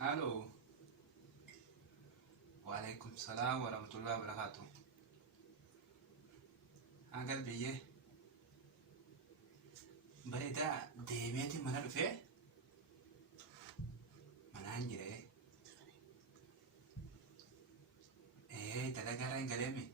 الو وعليكم السلام ورحمة الله وبركاته. أنا قلبي إيه بريدا ديميتي من الرفيع من هنجر إيه تلاقي رين قلمي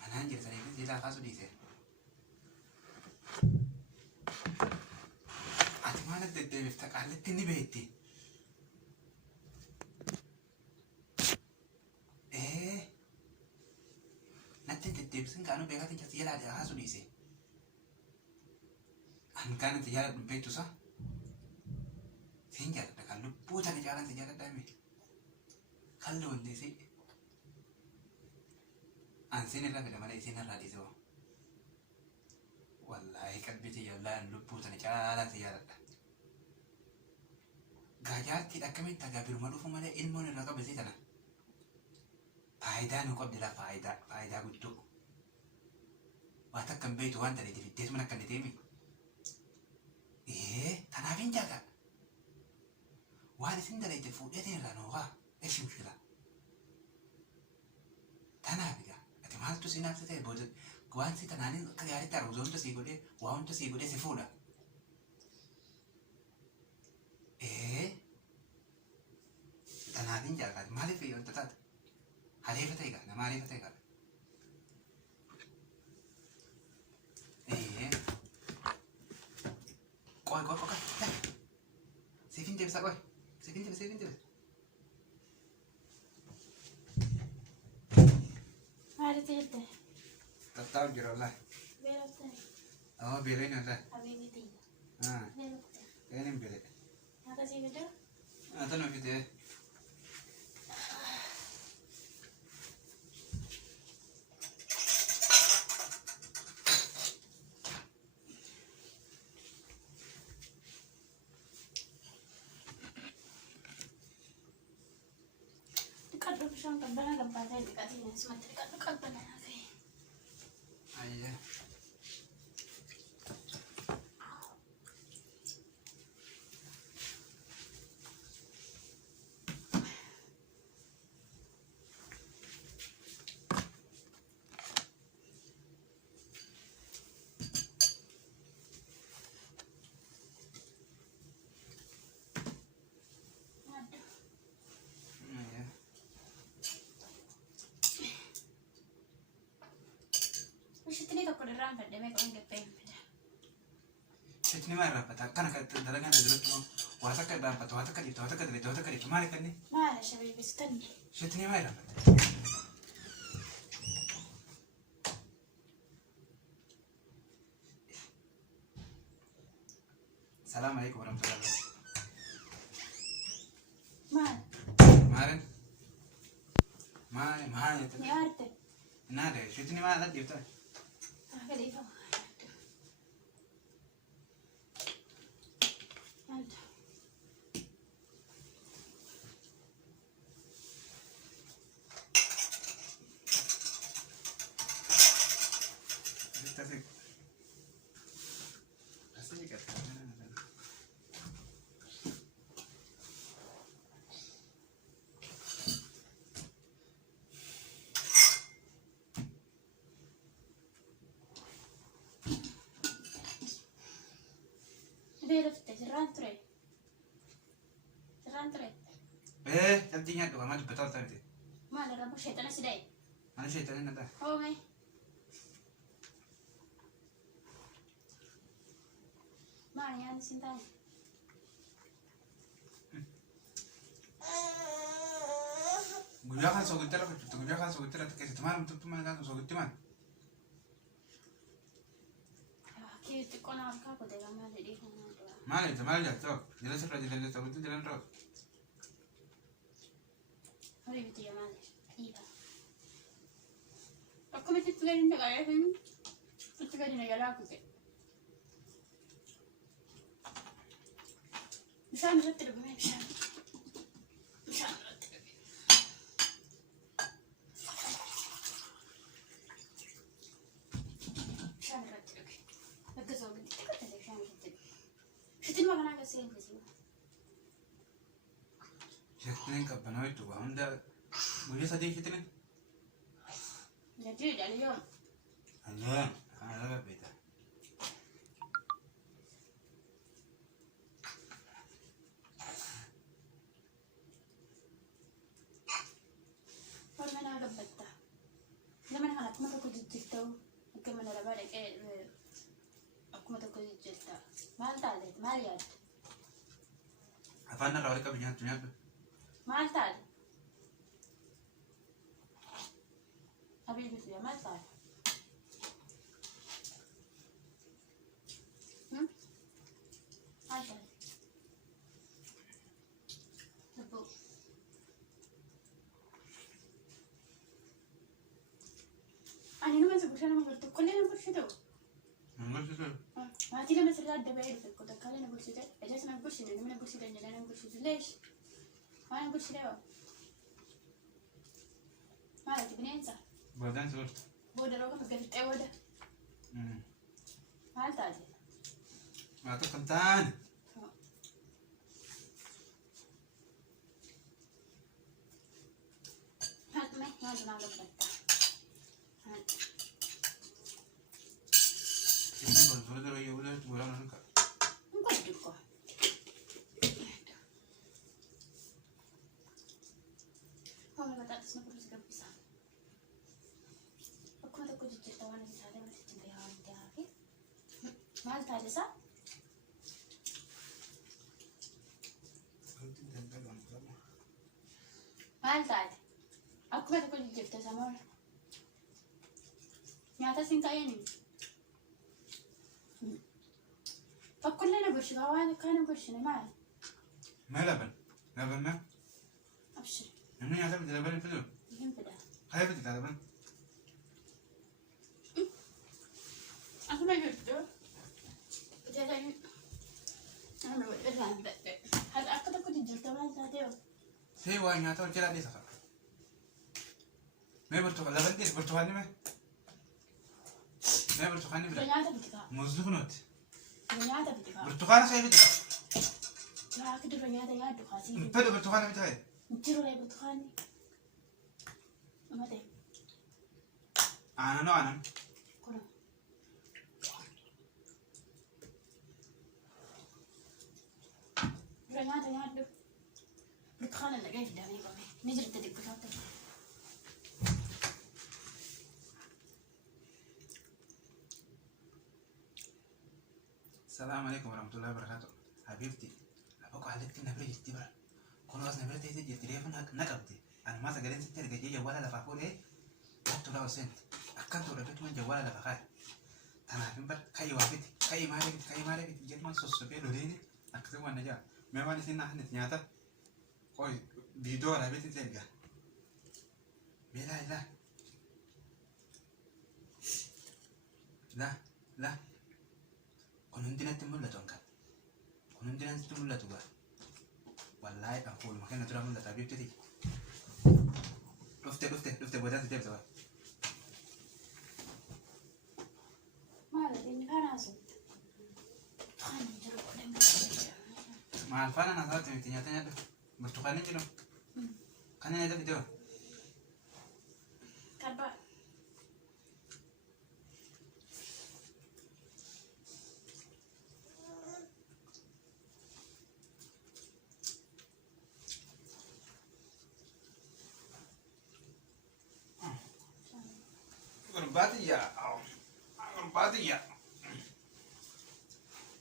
من هنجر سنين دي لا خاصو ديسه أتمنى تدي مفتاح على التني بيتي إيه نتن تدي بس كانوا بيعاتي جسيلا على خاصو ديسه أن كانت تجارة بيتو صح سينجر ده كان بوتا تجارة دامي خلوا اللي سي أنسين الله في الملاء سين الله دي سوا والله كبتي يلا نلبوتا تجارة gajaatti akkamiin tagaabiruma dhufu malee ilmoon irraa qabate tana faayidaa nu qabdi la faayidaa guddoo waan takkan beektu waan ta'eef fiddees mana akkan deemi tanaaf hin jaaga waan isin daleete fuudheetiin irraa noogaa eessin fila tanaaf egaa ati maaltu si naafsa ta'e booda waan si tanaanin akka gaariitti arguu hunda sii godhee waa hunda sii godhee si fuudha tanaafin jaakaati maaliif wanta taate haleefa ta'e qaba nama haleefa ta'e qaba qoy siifin deebisa qoy siifin deebisa maaliif jette tattaa'u jira wallahi beeloftani beeleen wallahi abeebiti beelofte eenin beele akkasii fidoo tanuma fidee Kadang pisang kebenar lembatan dikasih dan semacam kadang kebenar sih. ayya Ini tak perlu rampat deh, mereka orang kepen. Sitni mah rapat, karena dalagan ada dulu tuh, wata kan rapat, wata kan itu, mana kan nih? Mana sih bistan? Sitni mah rapat. Assalamualaikum warahmatullahi wabarakatuh. Mana? Maren, mana itu? Ni arte. Nada, sitni mah ada dia tuh. Agak itu. Ada. Asik kan? Beelofte sirraan ture. Nantinya tuh, maju betul tadi. Mana rabu syaitan si dai? Mana sih tadi nada? Oh me. Mana yang cinta? Gunakan sogutter, gunakan sogutter atau kasih teman untuk teman kan sogutter man. Kita kena aku deh mana di sana tu. Mana itu mana jatuh? Jelas jalan sogutter jalan terus. Hari itu ya mana? Iya. Aku masih tinggalin dekat ayah ini. Tinggalin negara aku ke. Bisa nggak terus bisa. Bisa. Shan Ratrik. Because of the ticket, Shan Ratrik. She didn't want to say anything. Sheektiin qabbanaa jechuudha. Hunda guyyaa sadii fitine. Jadi اليوم Anjaan haala beektaa. فرمنا قبلته لما أنا أكمل كنت جلته أكمل على بالك أكمل كنت جلته ما تعرف ما ياد Afaan irraa walitti qabu nyaattu nyaattu. ما تعرف حبيبي فيها ما تعرف ما تعرف تبو أنا نما زبوش أنا ما قلت كلنا نقول شو Mangol situ. ما تيجي مثلا الدبائر في الكتب كلنا نقول شو أجلس أنا نقول شو نما نقول شو أنا نقول شو ليش ما نقول شو ما لا تبني أنت Baadaan soorta. بودا لو كم قلت أي ودا ما تعرف Haa tokko hin taane. هات ما هات ما قبلته هات Inni wantoota dura yoo ilaaltu waraana hin qabu. نقول لكم هم بدأت نقول لك بس أكون تقول جدا وأنا بساعدة ما تجيبها وأنت عارفة ما تعرف صح ما تعرف أكون تقول جدا سامور nyata singkayani فكلنا برش غواني كانوا برشنا معي ما لبن. Laban na. أبشر Namni nyaata biti laban hin fidu. يهم بدا Kaya biti laban. أنا ما جبته جاي أنا بدران بدأ هل أكيد كنت جلت ما زادوا Ta'e waa nyaata wal jalaa dhiisa qaba. Mee laban dhiis burtukaanni mee? Mee burtukaanni bira. بنياتا بتكا Muuzii kunuuti. بنياتا بتكا Burtukaana kee biti qaba. لا أكيد بنياتا يا دخاسي Hin fedhu burtukaana biti ta'e. نتيرو لي بتخاني ما ده Aananoo aanan. كنا بنياتا يا دو بتخاني اللي جاي في داني قوي نجري تدق بشاطر Salaamu alaikum warahmatullahi wabarakatuh. Habiibti. Abako halitti na bira jirti bara. Kunuun as na bira teessee jirti reefu na qabdi. Ani maa sagaleen sitti argajee jawwaala lafaa fuudhee wattu dha seenti. Akkan tuudha beektuman jawwaala lafa kaa'e. Tanaafin bara ka'i waa fiti ka'i malee fiti jedhuman sossobee loleeni akkasuma waan na jaa. Mee waan isin naa hannitti nyaata. Qoy viidiyoo waraabeetti itti ergaa. Beelaa ilaa. Laa. Kun hundinatti mul'atu kan. Kun hundinatti mul'atu gaa. Wallaahi kan fuuluma kenna dura mul'ata biibtiti. Dhufte boodaatti deebisa waa. ما له إني أنا أصلا خاني جرب كلنا Maal faana na taate miti nyaata nyaadhu. Burtukaanni jiru. Kan inni nyaata fidee كربا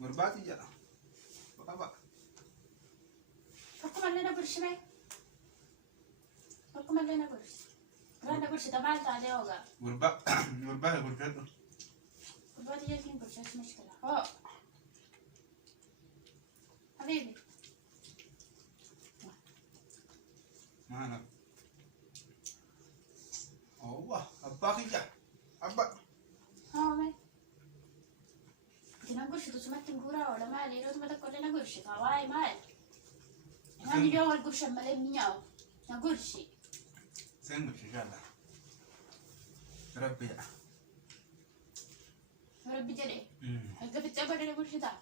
Gurbaatiyyaa. Bakka. أكو ملنا برش ماي أكو ملنا برش رانا برش تبعت عليه وقع Gurbaa gurguratu. بعد يجي برش مش مشكلة أوه حبيبي Maana. Awwa abbaa kiyya. Abba. ها ماي تنا برش تسمع تنقورا ولا ما ليه لو تبغى كلنا برش كواي ماي أنا اليوم القرش ملأ مياو نقرشي Sen gurshi inshallah. Rabbi yaa. ربي جري هلقى في التعبير أنا برش ده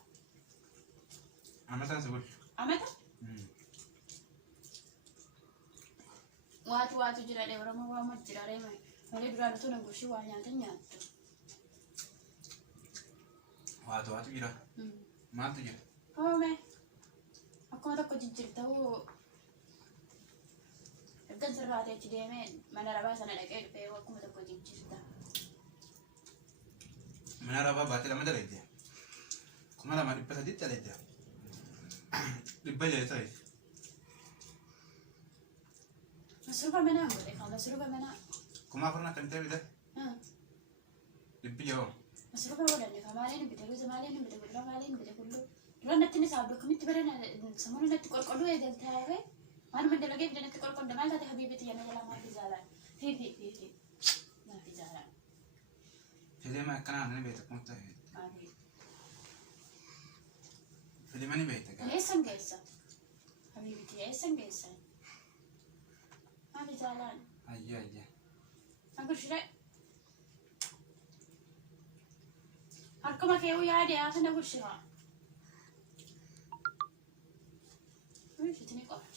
Amma isaan si gurshi. عمتها waatu jira dee Oromoo waa mot jira dee malee duraan osoo na gushii waa nyaatan nyaattu. Waatu jira. Maaltu jira? Hoome akkuma tokko jijjiirta'uu erga sirraa ta'etti deemee mana rabaa sana dhaqee dhufee akkuma tokko jijjiirta. Mana rabaa baatee lama dalaydee. 2,300 dalaydee. 100 ta'e. Masuruba mana godhe kan masuruba mana. 4,000 kan ta'e bida. 100. Masuruba godhanne kan maaliin bite gosa maaliin bite guddaa maaliin bite kullu. Duraan natti ni saabdu kamitti barana sammuu natti qolqolluu eegaltaa yaa'e. Waan mandalagee bide natti qolqolluu maal taate habiibiti yana jala maatii zaalaa. Fi maatii zaalaa. Filima akkanaa ni beekta kun ta'e. Filima ni beekta. Eessan geessa? Habiibiti eessan geessa? Maatii zaalaan. Ayya. Agurshire. Akkuma kee yaade haasa na gurshira. Shitini qofa.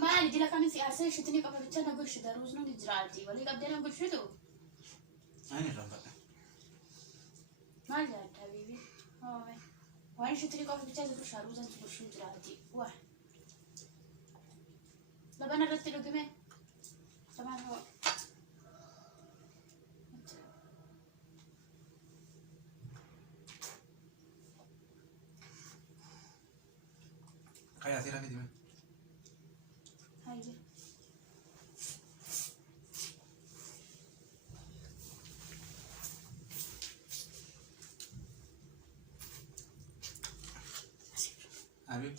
Maali dila kamin siyaasee shitini qofa bicha na gurshida ruusnu ni jiraati walii qabdee na gurshitu. Ani rambata. Maali yaadda habiibi? Hoome. Waan shitini qofa bicha gurshaa ruusan gurshuu jiraati. Waa. Labana irratti dhugime. Samaan hoo. Kayak sih lagi di mana? Hai.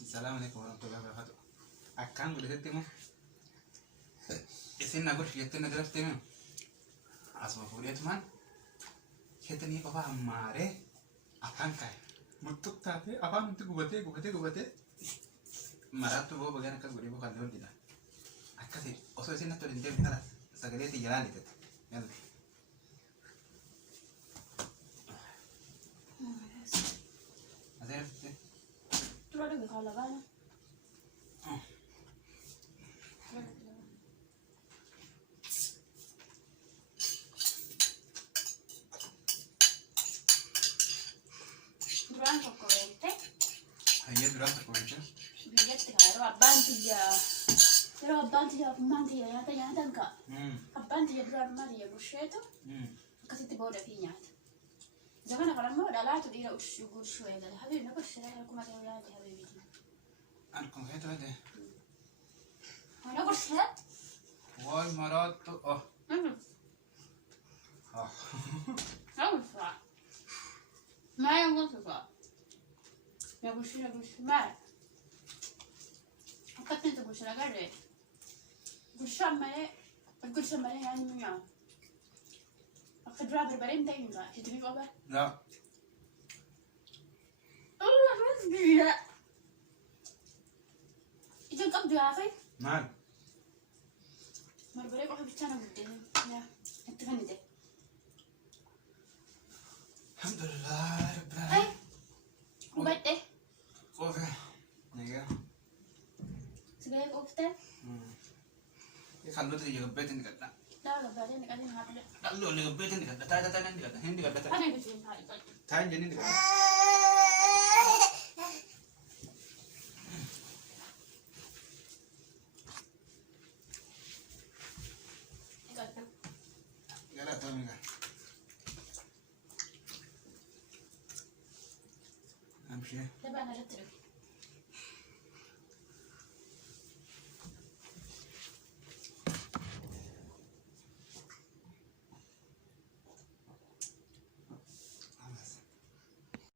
Assalamualaikum warahmatullahi wabarakatuh. Akan boleh temu. Isin nagur fiyatin nagras temu. Asma furia teman. Kita ni apa mare akan kai. Mutuk tate apa untuk gubate. Maratu bo bagana ka guri bo kallon dida. Akasi oso isin nato dinde bitara sagale ti jalan itu. Yalla. Ada Tu ada ke kalau bana? Durang kok korente? Iya durang kok korente? Biar terlalu abbanti ya manti ya nyata enggak? Abbanti ya durang mari ya busheto? Kasih tiba udah pinyat. Zaman apa lama udah lah tuh dia usul shway dah. Habis nak bersih aku macam ya dia habis itu. Aku itu aja. Mana bersih? Wah marat tuh oh. Kamu suka? Mana yang suka? Yang bersih mana? Aku tu bersih agak deh. Bersih mana yang ni mana? Aku drama berbaring tak enggak? Itu ni apa? Ya. Allah terus dia. Itu kau jual apa? Mal. Berbaring aku bicara dengan ya. Itu kan itu. Alhamdulillah. Hai. Ubat deh. Oke. Nih. Sebaik often. Kalau tu juga betul ni kata. Dah berbaring ni kan ni hati. Kalau ni betul ni kata. Tanya ni kata. Hindi kata. Apa yang betul hari kan? Tanya jadi ni kata. Yalah tahu ni kan. Ambil. Lepas nak terus.